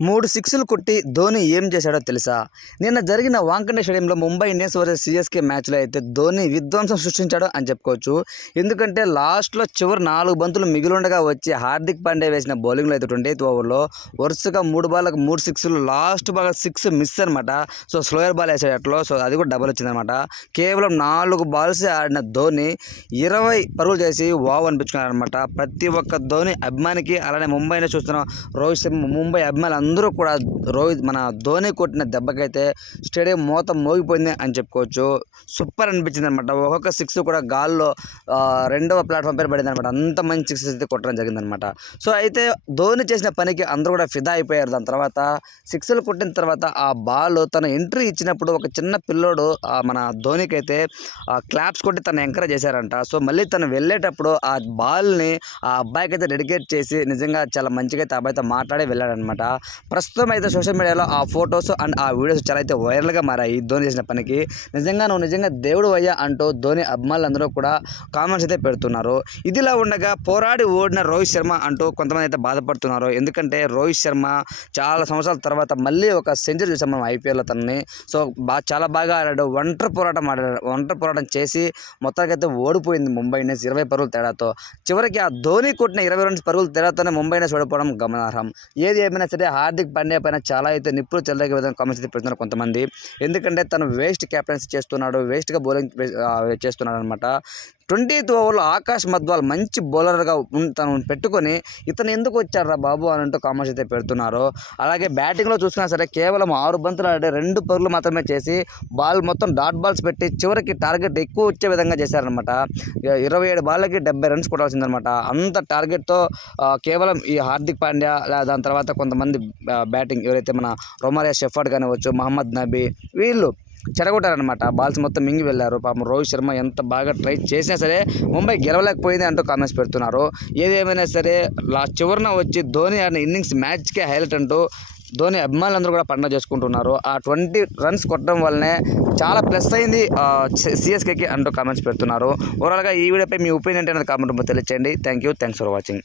3 సిక్స్‌లు కొట్టి ధోని ఏం చేశాడో తెలుసా? నిన్న జరిగిన వాంఖడే స్టేడియంలో ముంబై ఇండియన్స్ వర్సెస్ సీఎస్‌కే మ్యాచ్‌లో అయితే ధోని విధ్వంసం సృష్టించాడు అని చెప్పుకోవచ్చు. ఎందుకంటే లాస్ట్‌లో చివరి 4 బంతులు మిగిలుండగా వచ్చి హార్దిక్ పాండ్యా వేసిన బౌలింగ్‌లో అయితే 28th ఓవర్‌లో వరుసగా 3 బాళ్ళకు 3 సిక్స్‌లు, లాస్ట్ బాల్ 6 మిస్ అనమాట. సో స్లోయర్ బాల్ వేసాడు అట్లో. సో అది కూడా డబల్ వచ్చిందనమాట. కేవలం 4 బాల్సే ఆడిన ధోని 20 పరుగులు చేసి వావ్ అనిపించుకున్నారనమాట. ప్రతి ఒక్క ధోని అభిమానికి, అలానే ముంబైని చూస్తున్న రోహిత్ శర్మ, ముంబై అభిమానులు అందరూ కూడా మన ధోని కొట్టిన దెబ్బకైతే స్టేడియం మోగిపోయింది అని చెప్పుకోవచ్చు. సూపర్ అనిపించింది అనమాట. ఒక్కొక్క సిక్స్ కూడా గాల్లో రెండవ ప్లాట్ఫామ్ పేరు పడింది అనమాట. అంత మంచి సిక్స్ అయితే కొట్టడం జరిగిందనమాట. సో అయితే ధోని చేసిన పనికి అందరూ కూడా ఫిదా అయిపోయారు. దాని తర్వాత సిక్స్లు కొట్టిన తర్వాత ఆ బాల్ తను ఎంట్రీ ఇచ్చినప్పుడు ఒక చిన్న పిల్లోడు మన ధోనికి అయితే క్లాప్స్ కొట్టి తను ఎంకరేజ్ చేశారంట. సో మళ్ళీ తను వెళ్ళేటప్పుడు ఆ బాల్ని ఆ అబ్బాయికి అయితే డెడికేట్ చేసి నిజంగా చాలా మంచిగా అయితే అబ్బాయితో మాట్లాడి వెళ్ళాడనమాట. ప్రస్తుతం అయితే సోషల్ మీడియాలో ఆ ఫొటోస్ అండ్ ఆ వీడియోస్ చాలా అయితే వైరల్గా మారాయి ధోని చేసిన పనికి. నువ్వు నిజంగా దేవుడు అయ్యా అంటూ ధోని అభిమానులందరూ కూడా కామెంట్స్ అయితే పెడుతున్నారు. ఇదిలా ఉండగా పోరాడి ఓడిన రోహిత్ శర్మ అంటూ కొంతమంది అయితే బాధపడుతున్నారు. ఎందుకంటే రోహిత్ శర్మ చాలా సంవత్సరాల తర్వాత మళ్ళీ ఒక సెంచరీ చూసాం మనం ఐపీఎల్లో తనని. సో చాలా బాగా ఆడాడు. ఒంటరి పోరాటం చేసి మొత్తానికైతే ఓడిపోయింది ముంబై ఇండియన్స్ 20 పరుగుల తేడాతో. చివరికి ఆ ధోని కొట్టిన 20 రన్స్ పరుగుల తేడాతోనే ముంబై ఇండియన్స్ ఓడిపోవడం గమనార్హం. ఏది ఏమైనా సరే హార్దిక్ పాండ్యా పైన చాలా అయితే నిప్పులు చెల్లగే విధంగా కామెంట్స్ అయితే పెడుతున్నారు కొంతమంది. ఎందుకంటే తను వేస్ట్ క్యాప్టెన్సీ చేస్తున్నాడు, వేస్ట్గా బౌలింగ్ చేస్తున్నాడు అనమాట. 20th ఓవర్లో ఆకాష్ మధ్వాల్ మంచి బౌలర్గా తను పెట్టుకొని ఇతను ఎందుకు వచ్చారా బాబు అని అంటూ కామెంట్స్ అయితే పెడుతున్నారు. అలాగే బ్యాటింగ్లో చూసుకున్నా సరే కేవలం 6 బంతులు ఆడే 2 పరుగులు మాత్రమే చేసి బాల్ మొత్తం డాట్ బాల్స్ పెట్టి చివరికి టార్గెట్ ఎక్కువ వచ్చే విధంగా చేశారనమాట. 27 బాళ్ళకి 70 రన్స్ కొట్టాల్సిందనమాట. అంత టార్గెట్తో కేవలం ఈ హార్దిక్ పాండ్యా, దాని తర్వాత కొంతమంది బ్యాటింగ్ ఎవరైతే మన రొమారియో షెఫర్డ్ కానివచ్చు, మహమ్మద్ నబీ, వీళ్ళు చెడగొట్టారనమాట. బాల్స్ మొత్తం మింగి వెళ్ళారు. పాపం రోహిత్ శర్మ ఎంత బాగా ట్రై చేసినా సరే ముంబై గెలవలేకపోయింది అంటూ కామెంట్స్ పెడుతున్నారు. ఏదేమైనా సరే చివరిన వచ్చి ధోని ఆడిన ఇన్నింగ్స్ మ్యాచ్కే హైలైట్ అంటూ ధోని అభిమానులందరూ కూడా పండుగ చేసుకుంటున్నారు. ఆ 20 రన్స్ కొట్టడం వల్లనే చాలా ప్లస్ అయింది సిఎస్కేకి అంటూ కామెంట్స్ పెడుతున్నారు. ఓవరాల్గా ఈ వీడియోపై మీ ఒపీనియన్ అనేది కామెంట్ తెలియచేయండి. Thanks for watching.